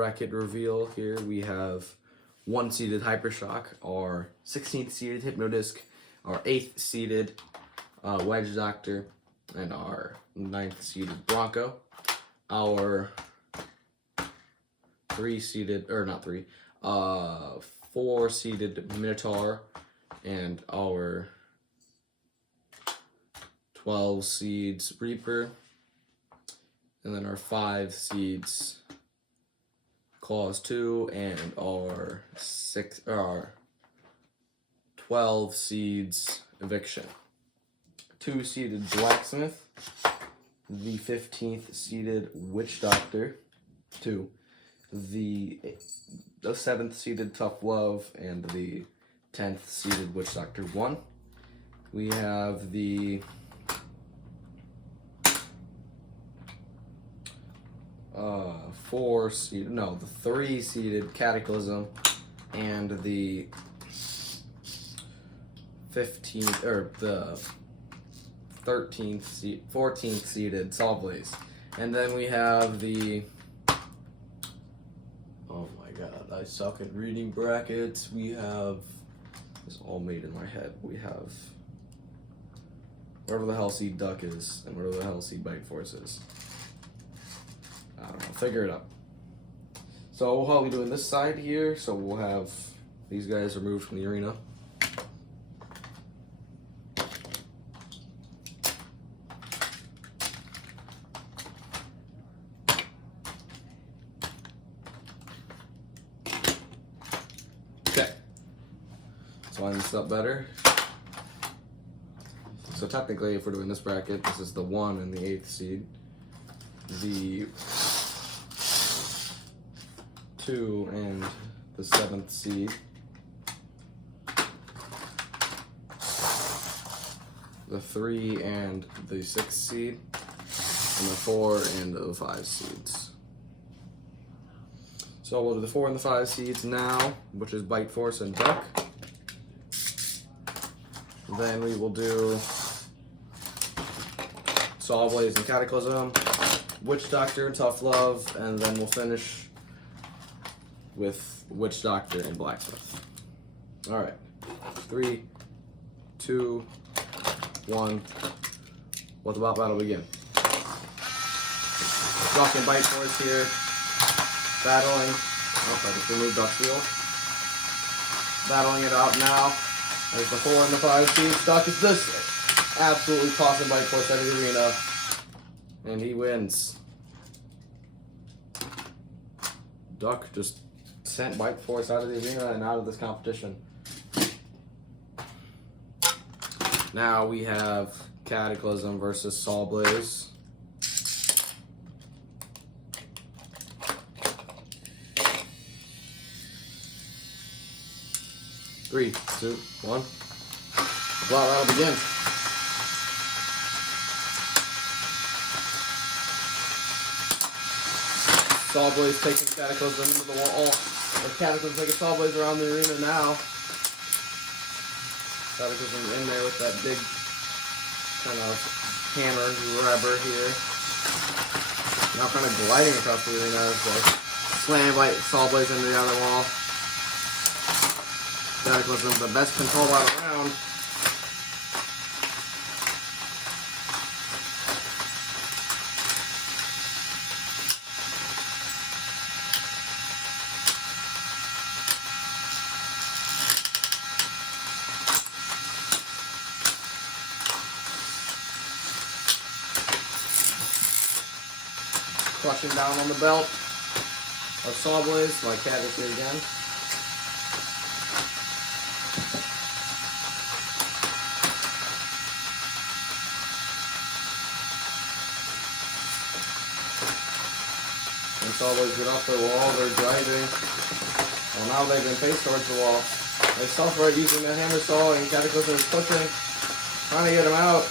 Bracket reveal here. We have 1 seeded Hypershock, our 16th seeded Hypnodisc, our 8th seeded Wedge Doctor, and our 9th seeded Bronco. Our 4 seeded Minotaur, and our 12 seeds Reaper, and then our 5 seeds Clause 2, and our 12 seeds Eviction. 2 seeded Blacksmith, the 15th seeded Witch Doctor 2, the 7th seeded Tough Love, and the 10th seeded Witch Doctor 1. We have the 3 seeded Cataclysm, and the 14th seeded Sawblaze. And then we have the, oh my god, I suck at reading brackets. We have, it's all made in my head. We have wherever the hell Seed Duck is, and wherever the hell Seed Bite Force is. I don't know, figure it out. So we'll probably be doing this side here, so we'll have these guys removed from the arena. Okay. So line this up better. So technically, if we're doing this bracket, this is the 1 and the 8th seed. The 2 and the 7th seed, the 3 and the 6th seed, and the 4 and the 5 seeds. So we'll do the 4 and the 5 seeds now, which is Bite Force and Duck. Then we will do Sawblaze and Cataclysm, Witch Doctor and Tough Love, and then we'll finish with Witch Doctor and Blacksmith. Alright. 3, 2, 1. Let the battle begin. Duck and Bite Force here. Battling. Oh, I just removed Duck's wheel. Battling it out now. There's the 4 and the 5 seeds. Duck is just absolutely tossing Bite Force out of the arena. And he wins. Duck just sent Bite Force out of the arena and out of this competition. Now we have Cataclysm versus Sawblaze. Three, 2, 1. The block battle begins. Sawblaze taking Cataclysm into the wall. Or Cataclysm taking Sawblaze around the arena now. Cataclysm in there with that big kind of hammer grabber here. Now kind of gliding across the arena as they slam Sawblaze into the other wall. Cataclysm, the best control out around. Crushing down on the belt of Sawblaze. My cat is here again. And Sawblaze get off the wall. They're driving. Well, now they've been faced towards the wall. They self-right using the hammer saw, and Cataclysm is pushing, trying to get him out.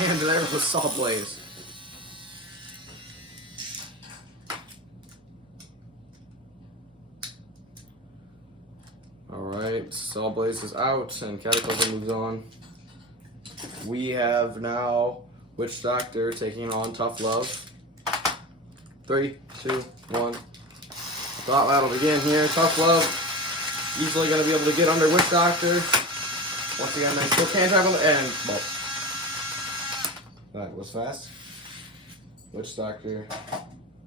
And there was Saw Blaze. Alright, Saw Blaze is out and Cataclysm moves on. We have now Witch Doctor taking on Tough Love. 3, 2, 1. Thought battle begin here. Tough Love easily going to be able to get under Witch Doctor. Once again, they still can't tackle the end. Well, that was fast. Witch Doctor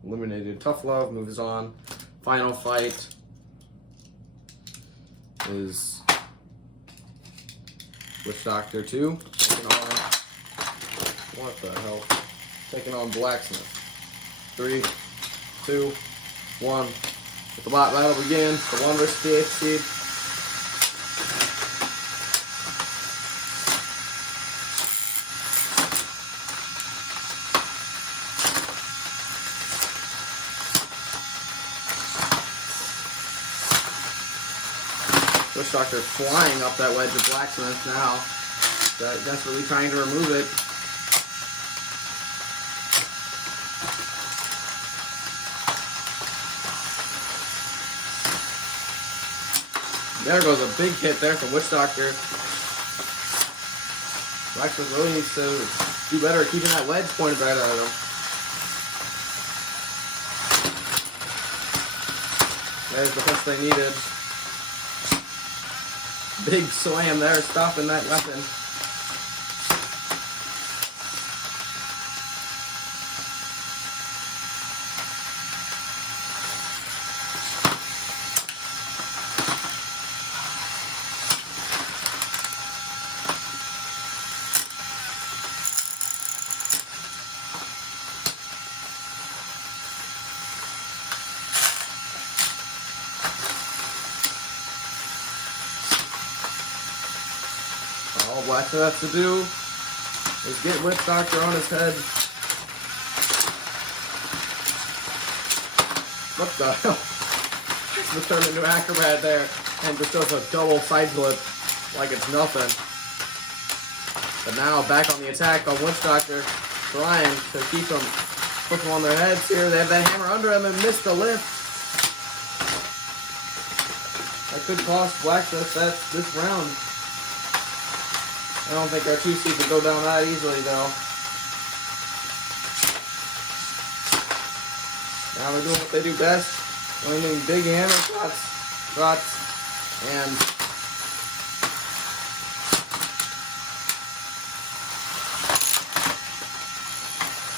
eliminated Tough Love, moves on. Final fight is Witch Doctor 2 taking on, what the hell? Taking on Blacksmith. 3, 2, 1. Let the bot battle begin. The 1 versus the 8th seed. Witch Doctor flying up that wedge of Blacksmith now. Desperately trying to remove it. There goes a big hit there from Witch Doctor. Blacksmith really needs to do better at keeping that wedge pointed right at him. There's the hits they needed. Big slam there, stopping that weapon. All Blacksmith has to do is get Witch Doctor on his head. What the hell? Blacksmith turned into an acrobat there and just does a double side flip like it's nothing. But now back on the attack on Witch Doctor, trying to keep them, put them on their heads here. They have that hammer under them and missed the lift. That could cost Blacksmith this round. I don't think our 2 seeds would go down that easily, though. Now they're doing what they do best. Landing big hammer shots, and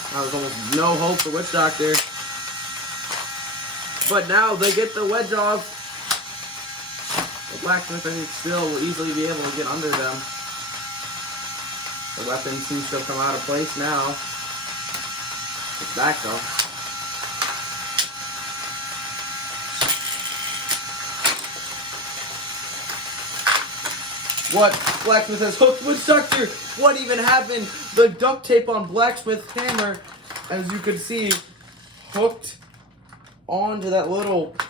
now there's almost no hope for Witch Doctor. But now they get the wedge off. The Blacksmith, I think, still will easily be able to get under them. The weapon seems to have come out of place now. It's back though. What? Blacksmith has hooked Witch Doctor! What even happened? The duct tape on Blacksmith's hammer, as you can see, hooked onto that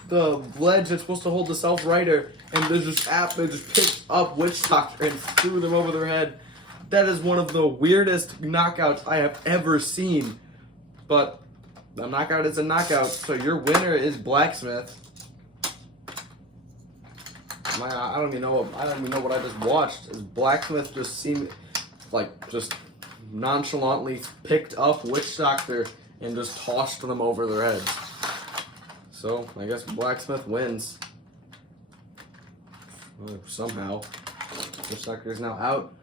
the ledge that's supposed to hold the self-righter, and they just picked up Witch Doctor and threw them over their head. That is one of the weirdest knockouts I have ever seen. But a knockout is a knockout, so your winner is Blacksmith. I don't even know what I just watched. As Blacksmith just seemed like just nonchalantly picked up Witch Doctor and just tossed them over their heads. So I guess Blacksmith wins. Somehow. Witch Doctor is now out.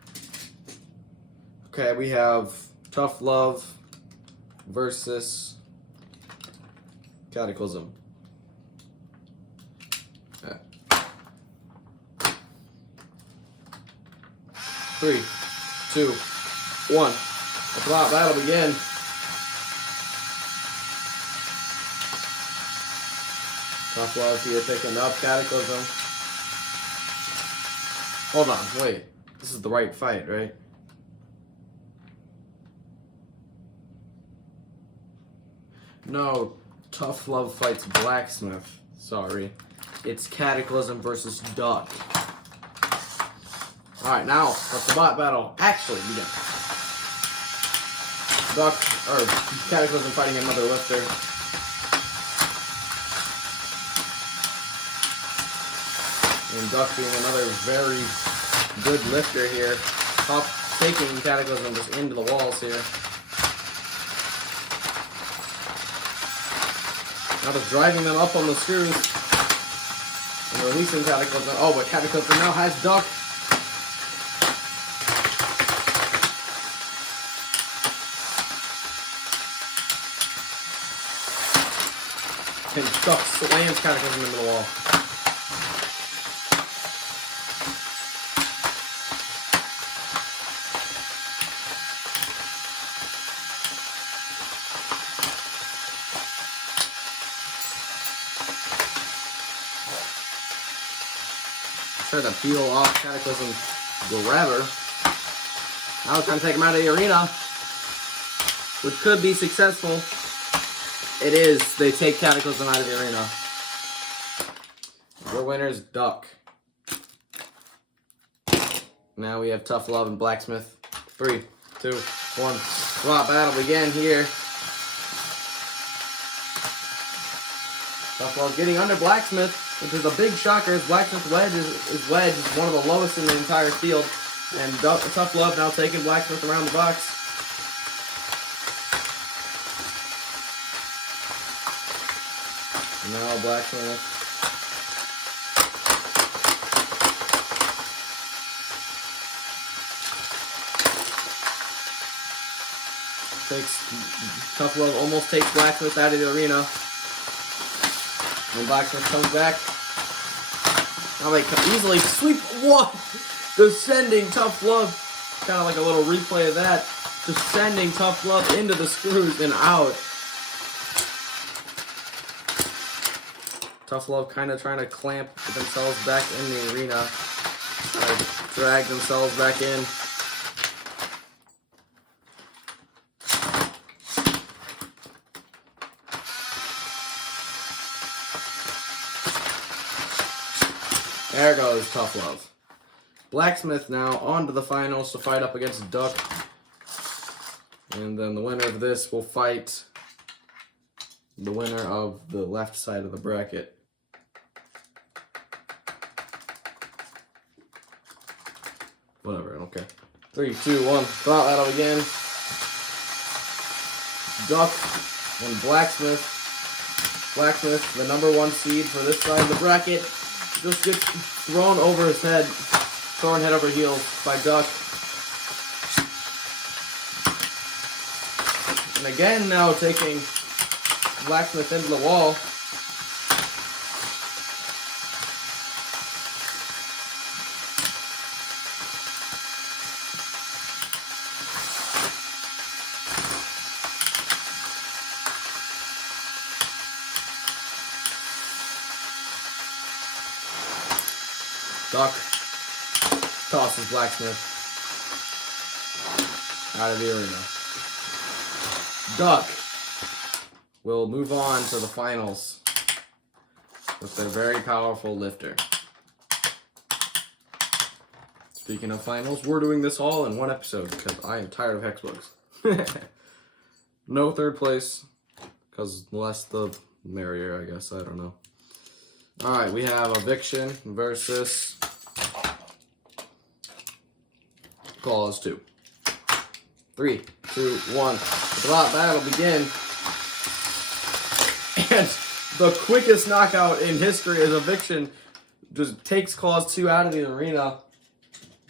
Okay, we have Tough Love versus Cataclysm. Okay. 3, 2, 1. Let's allow battle begin. Tough Love here picking up Cataclysm. Hold on, wait. This is the right fight, right? No, Tough Love fights Blacksmith. Sorry. It's Cataclysm versus Duck. Alright, now let the bot battle actually begin. Duck, or Cataclysm fighting another lifter. And Duck being another very good lifter here. Taking Cataclysm just into the walls here. Now just driving them up on the screws. And releasing Cataclysm. Oh, but Cataclysm now has Duck. And Duck slams Cataclysm into the wall. Try to peel off Cataclysm's grabber. Now it's time to take him out of the arena, which could be successful. It is. They take Cataclysm out of the arena. Your winner's Duck. Now we have Tough Love and Blacksmith. 3, 2, 1. Swap battle begin here. Tough Love getting under Blacksmith, which is a big shocker. His Blacksmith wedge is one of the lowest in the entire field. And Tough Love now taking Blacksmith around the box. Now Blacksmith. Tough Love almost takes Blacksmith out of the arena. When Blacksmith comes back, now they can easily sweep. What? Descending Tough Love. Kind of like a little replay of that. Descending Tough Love into the screws and out. Tough Love kind of trying to clamp themselves back in the arena. Try to drag themselves back in. There goes Tough Love. Blacksmith now on to the finals to fight up against Duck. And then the winner of this will fight the winner of the left side of the bracket. Whatever, okay. 3, 2, 1. Thought that'll begin. Duck and Blacksmith. Blacksmith, the number 1 seed for this side of the bracket, just gets thrown over his head, thrown head over heels by Duck. And again now taking Blacksmith into the wall. Duck tosses Blacksmith out of the arena. Duck will move on to the finals with their very powerful lifter. Speaking of finals, we're doing this all in one episode because I am tired of hexbugs. No third place, because the less the merrier, I guess. I don't know. Alright, we have Eviction versus Clause 2. 3, 2, 1. The battle begin. And the quickest knockout in history is Eviction. Just takes Clause 2 out of the arena.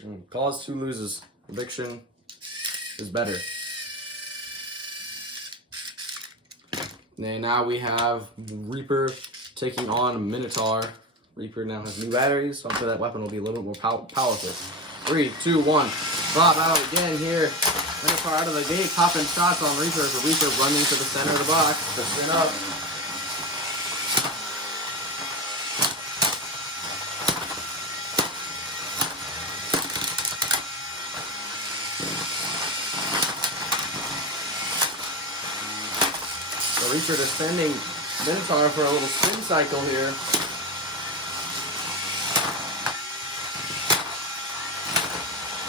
And Clause 2 loses. Eviction is better. And now we have Reaper taking on Minotaur. Reaper now has new batteries, so I'm sure that weapon will be a little bit more powerful. 3, 2, 1. Thought battle again here. Minotaur out of the gate, popping shots on Reaper. The Reaper running to the center of the box to spin up. The Reaper descending Minotaur for a little spin cycle here.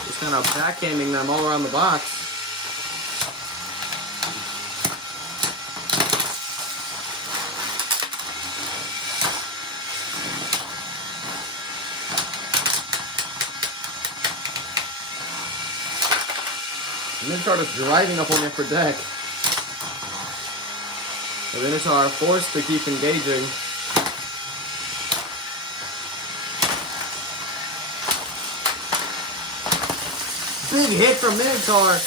Just kind of backhanding them all around the box. Minotaur is driving up on the upper deck. The Minotaur forced to keep engaging. Big hit from Minotaur.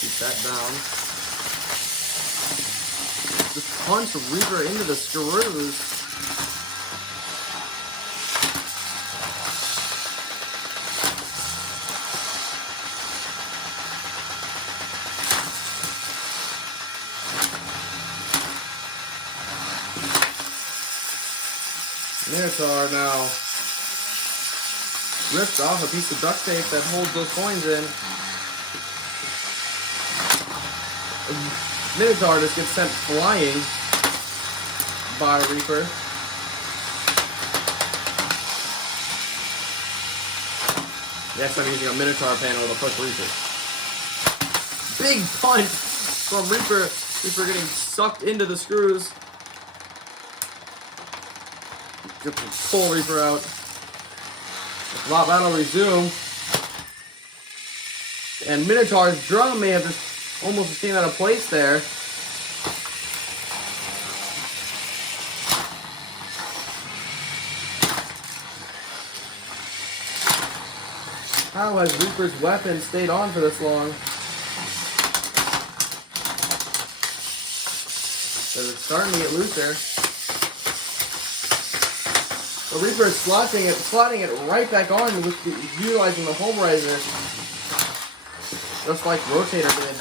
Keep that down. Just punch Reaper into the screws. Minotaur now ripped off a piece of duct tape that holds those coins in. Minotaur just gets sent flying by Reaper. Next I'm using a Minotaur panel to push Reaper. Big punch from Reaper. Reaper getting sucked into the screws. Get the full Reaper out. Lot battle resume. And Minotaur's drum may have just almost came out of place there. How has Reaper's weapon stayed on for this long? Because it's starting to get looser. The Reaper is slotting it right back on with utilizing the home riser, just like Rotator did.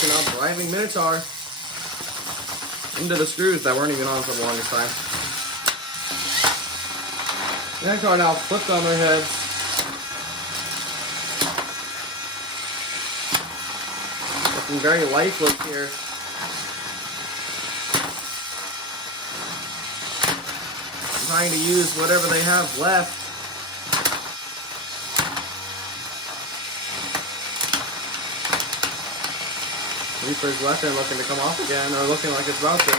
Now driving Minotaur into the screws that weren't even on for the longest time. Minotaur now flipped on their heads. Looking very lifeless here. Trying to use whatever they have left. Reaper's weapon looking to come off again, or looking like it's about to.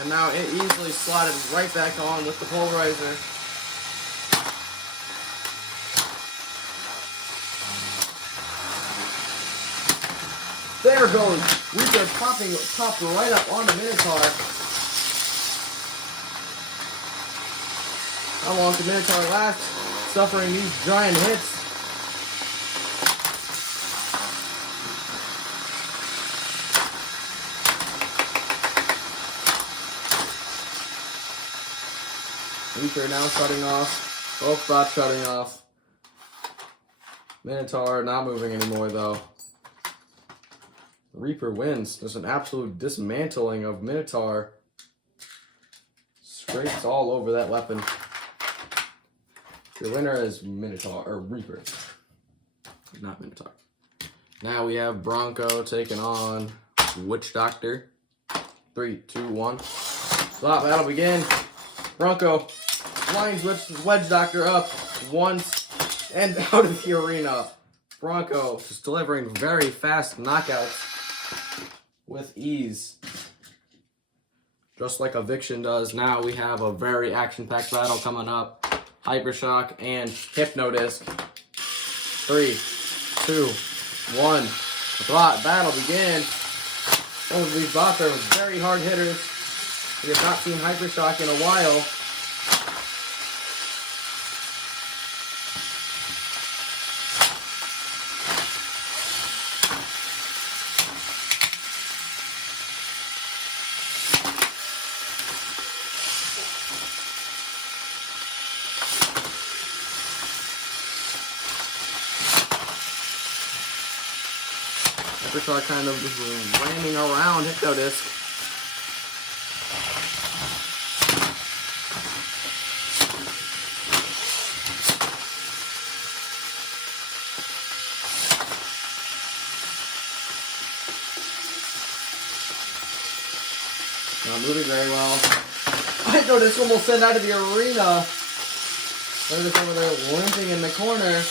And now it easily slotted right back on with the polarizer. There goes Reaper popped right up on the Minotaur. How long can Minotaur last, suffering these giant hits? Reaper now shutting off. Both bots shutting off. Minotaur not moving anymore though. Reaper wins. There's an absolute dismantling of Minotaur. Scrapes all over that weapon. Your winner is Minotaur, or Reaper. Not Minotaur. Now we have Bronco taking on Witch Doctor. 3, 2, 1. Slot battle begin. Bronco lines Wedge Doctor up once and out of the arena. Bronco just delivering very fast knockouts with ease. Just like Eviction does. Now we have a very action-packed battle coming up. Hypershock and Hypnodisc. 3, 2, 1. The bot battle begin. Both of these bots are very hard hitters. We have not seen Hypershock in a while. Hypershock kind of just ramming around Hypnodisc. Not moving very well. Hypnodisc almost sent out of the arena. They're just over there limping in the corner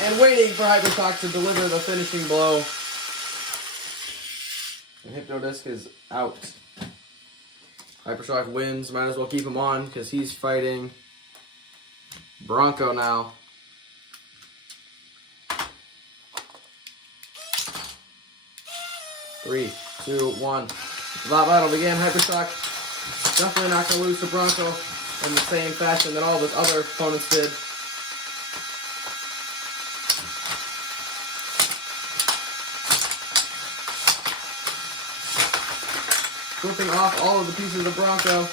and waiting for Hypershock to deliver the finishing blow. And Hypnodisc is out. Hypershock wins. Might as well keep him on because he's fighting Bronco now. Three, two, one. The battle began. Hypershock definitely not going to lose to Bronco in the same fashion that all of his other opponents did. Flipping off all of the pieces of Bronco.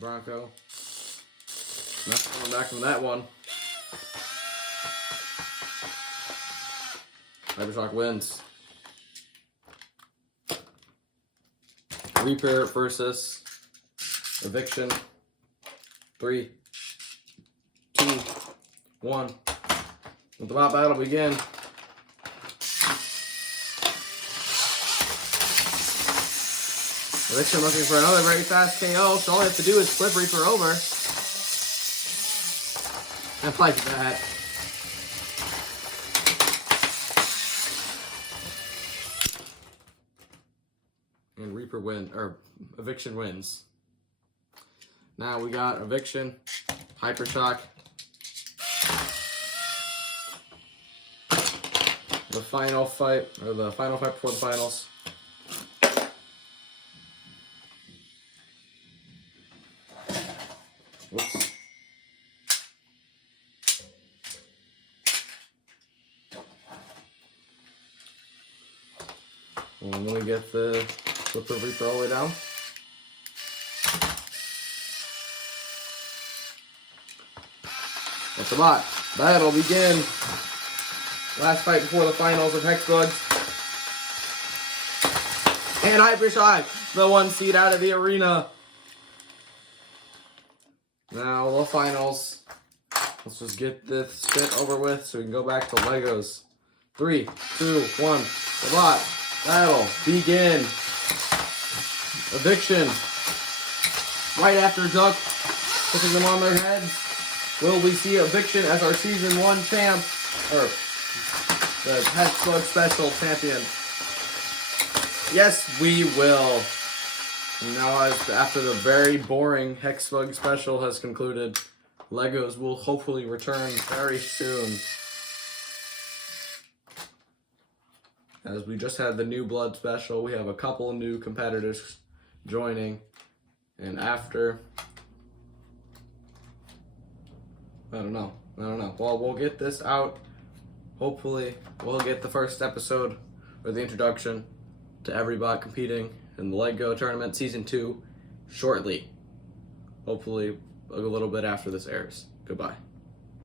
Bronco. Not coming back from that one. Hypershock wins. Reaper versus Eviction. 3, 2, 1. Let the battle begin. Eviction looking for another very fast KO, so all I have to do is flip Reaper over. And like that. And Reaper Eviction wins. Now we got Eviction, Hypershock. The final fight before the finals. Whoops. And I'm gonna get the Flipper Reaper all the way down. Let the battle begin. Last fight before the finals of hexbug. And Hypershock, the 1 seed out of the arena. Now the finals. Let's just get this bit over with so we can go back to Legos. 3, 2, 1. The battle begin. Eviction. Right after Duck putting them on their heads. Will we see Eviction as our Season 1 champ? Or the hexbug special champion? Yes, we will. Now, after the very boring hexbug special has concluded, Legos will hopefully return very soon. As we just had the new blood special, we have a couple new competitors joining. And after, I don't know. Well, we'll get this out. Hopefully, we'll get the first episode or the introduction to every bot competing in the Lego Tournament Season 2 shortly. Hopefully, a little bit after this airs. Goodbye.